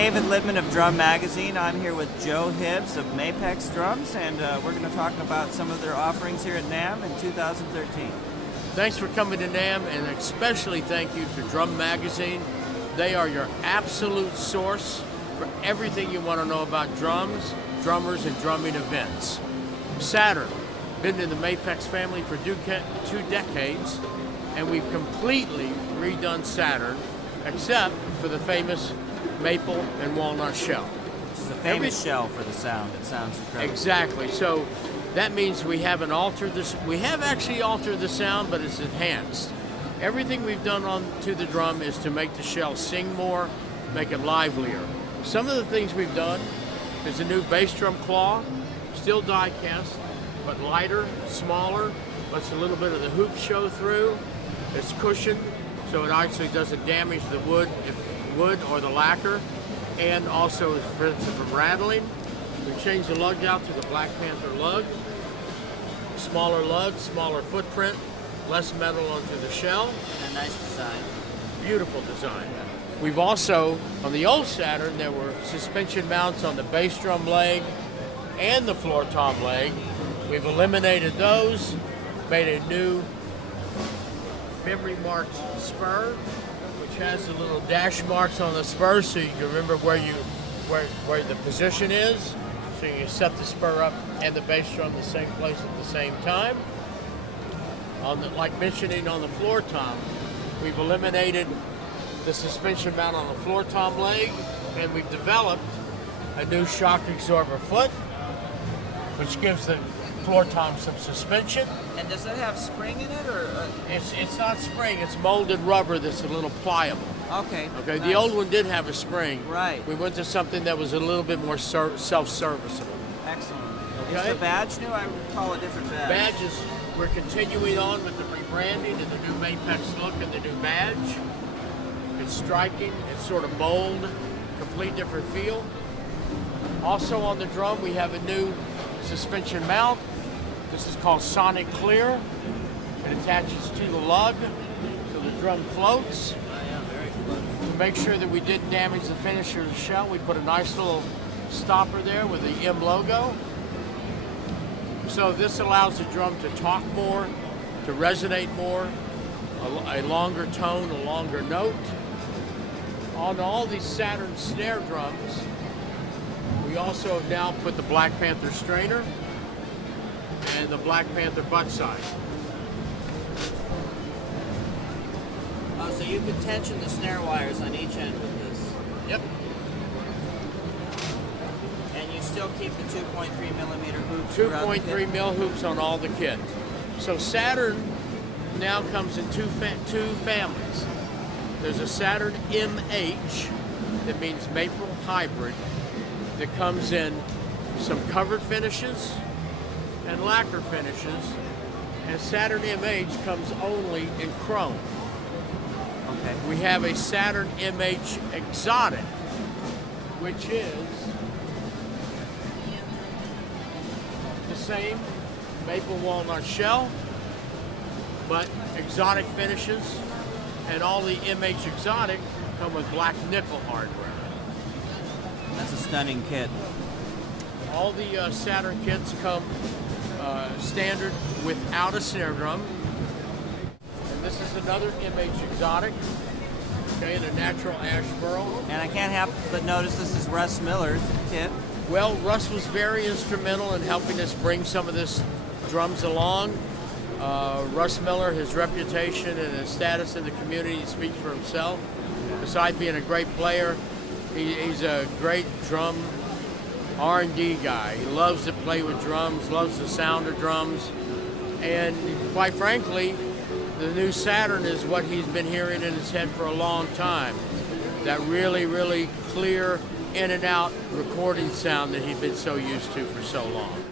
David Littman of Drum Magazine. I'm here with Joe Hibbs of Mapex Drums, and we're going to talk about some of their offerings here at NAMM in 2013. Thanks for coming to NAMM, and especially thank you to Drum Magazine. They are your absolute source for everything you want to know about drums, drummers, and drumming events. Saturn, been in the Mapex family for 2 decades, and we've completely redone Saturn, except for the famous maple and walnut shell. Which is a famous shell for the sound. It sounds incredible. Exactly. So that means we haven't altered this. We have actually altered the sound, but it's enhanced. Everything we've done to the drum is to make the shell sing more, make it livelier. Some of the things we've done is a new bass drum claw, still die cast, but lighter, smaller, lets a little bit of the hoop show through. It's cushioned, so it actually doesn't damage the wood or the lacquer, and also prevents it from rattling. We've changed the lug out to the Black Panther lug. Smaller lug, smaller footprint, less metal onto the shell. And a nice design. Beautiful design. We've also, on the old Saturn, there were suspension mounts on the bass drum leg and the floor tom leg. We've eliminated those, made a new memory marked spur, which has the little dash marks on the spur so you can remember where the position is. So you set the spur up and the bass drum the same place at the same time. Like mentioning on the floor tom, we've eliminated the suspension mount on the floor tom leg, and we've developed a new shock absorber foot, which gives the floor tom some suspension. And does it have spring in it, or? It's not spring. It's molded rubber that's a little pliable. Okay. Okay. Nice. The old one did have a spring. Right. We went to something that was a little bit more self-serviceable. Excellent. Okay. Is the badge new? I would call a different badge. Badges. We're continuing on with the rebranding and the new Mapex look and the new badge. It's striking. It's sort of bold. Complete different feel. Also on the drum, we have a new suspension mount. This is called Sonic Clear. It attaches to the lug so the drum floats. Oh, yeah, very floaty. To make sure that we didn't damage the finisher of the shell, we put a nice little stopper there with the M logo. So this allows the drum to talk more, to resonate more, a longer tone, a longer note. On all these Saturn snare drums, we also have now put the Black Panther strainer and the Black Panther butt side. Oh, so you can tension the snare wires on each end with this. Yep. And you still keep the 2.3 millimeter hoops. 2.3 mil hoops on all the kits. So Saturn now comes in two families. There's a Saturn MH, that means maple hybrid, that comes in some covered finishes and lacquer finishes, and Saturn MH comes only in chrome. Okay. We have a Saturn MH Exotic, which is the same maple walnut shell, but exotic finishes, and all the MH Exotic come with black nickel hardware. That's a stunning kit. All the Saturn kits come standard without a snare drum. And this is another MH Exotic, okay, in a natural ash burl. And I can't help but notice this is Russ Miller's kit. Well, Russ was very instrumental in helping us bring some of this drums along. Russ Miller, his reputation and his status in the community speaks for himself. Besides being a great player, he's a great drum R&D guy. He loves to play with drums, loves the sound of drums, and quite frankly, the new Saturn is what he's been hearing in his head for a long time. That really, really clear in and out recording sound that he'd been so used to for so long.